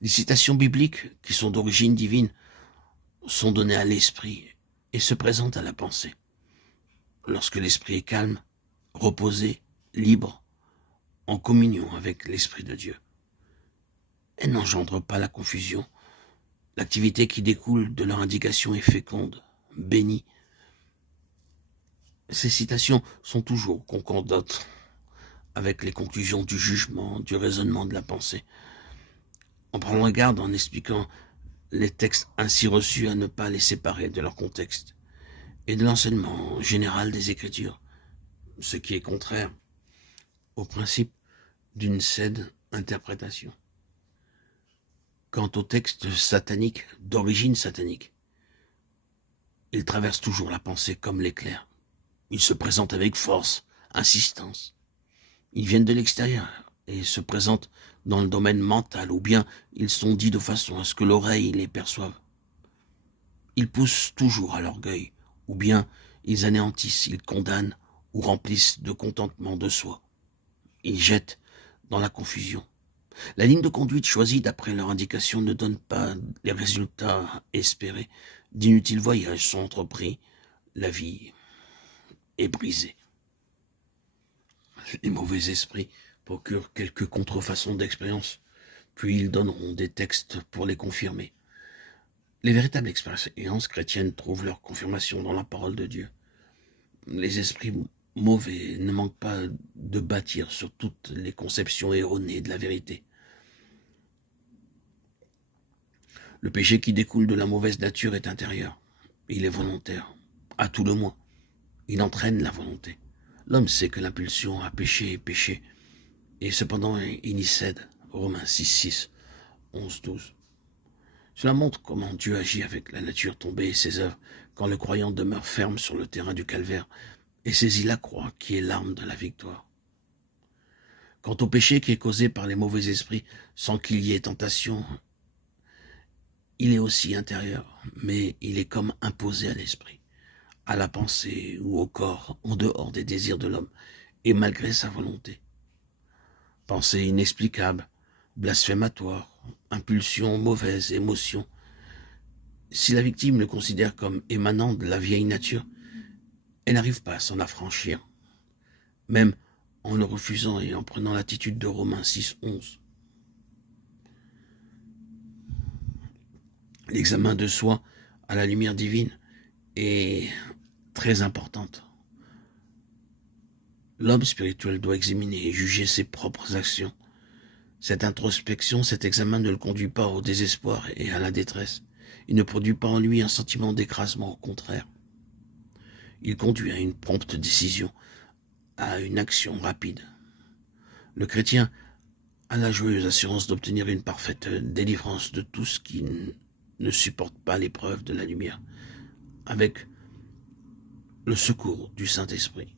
Les citations bibliques, qui sont d'origine divine, sont données à l'esprit et se présentent à la pensée. Lorsque l'esprit est calme, reposé, libre, en communion avec l'Esprit de Dieu, elles n'engendrent pas la confusion. L'activité qui découle de leur indication est féconde, bénie. Ces citations sont toujours concordantes avec les conclusions du jugement, du raisonnement de la pensée. On prend garde en expliquant les textes ainsi reçus à ne pas les séparer de leur contexte et de l'enseignement général des Écritures, ce qui est contraire au principe d'une saine interprétation. Quant aux textes sataniques, d'origine satanique, ils traversent toujours la pensée comme l'éclair. Ils se présentent avec force, insistance. Ils viennent de l'extérieur et se présentent dans le domaine mental, ou bien ils sont dits de façon à ce que l'oreille les perçoive. Ils poussent toujours à l'orgueil, ou bien ils anéantissent, ils condamnent ou remplissent de contentement de soi. Ils jettent dans la confusion. La ligne de conduite choisie d'après leur indication ne donne pas les résultats espérés. D'inutiles voyages sont entrepris. La vie est brisée. Les mauvais esprits procurent quelques contrefaçons d'expérience, puis ils donneront des textes pour les confirmer. Les véritables expériences chrétiennes trouvent leur confirmation dans la parole de Dieu. Les esprits mauvais ne manquent pas de bâtir sur toutes les conceptions erronées de la vérité. Le péché qui découle de la mauvaise nature est intérieur. Il est volontaire, à tout le moins. Il entraîne la volonté. L'homme sait que l'impulsion à pécher est péché, et cependant il y cède. Romains 6, 11, 12. Cela montre comment Dieu agit avec la nature tombée et ses œuvres, quand le croyant demeure ferme sur le terrain du calvaire et saisit la croix qui est l'arme de la victoire. Quant au péché qui est causé par les mauvais esprits, sans qu'il y ait tentation, il est aussi intérieur, mais il est comme imposé à l'esprit, à la pensée ou au corps, en dehors des désirs de l'homme, et malgré sa volonté. Pensée inexplicable, blasphématoire, impulsion mauvaise, émotion. Si la victime le considère comme émanant de la vieille nature, elle n'arrive pas à s'en affranchir, même en le refusant et en prenant l'attitude de Romains 6, 11. L'examen de soi à la lumière divine est très importante. L'homme spirituel doit examiner et juger ses propres actions. Cette introspection, cet examen ne le conduit pas au désespoir et à la détresse. Il ne produit pas en lui un sentiment d'écrasement, au contraire. Il conduit à une prompte décision, à une action rapide. Le chrétien a la joyeuse assurance d'obtenir une parfaite délivrance de tout ce qui ne supporte pas l'épreuve de la lumière, avec le secours du Saint-Esprit.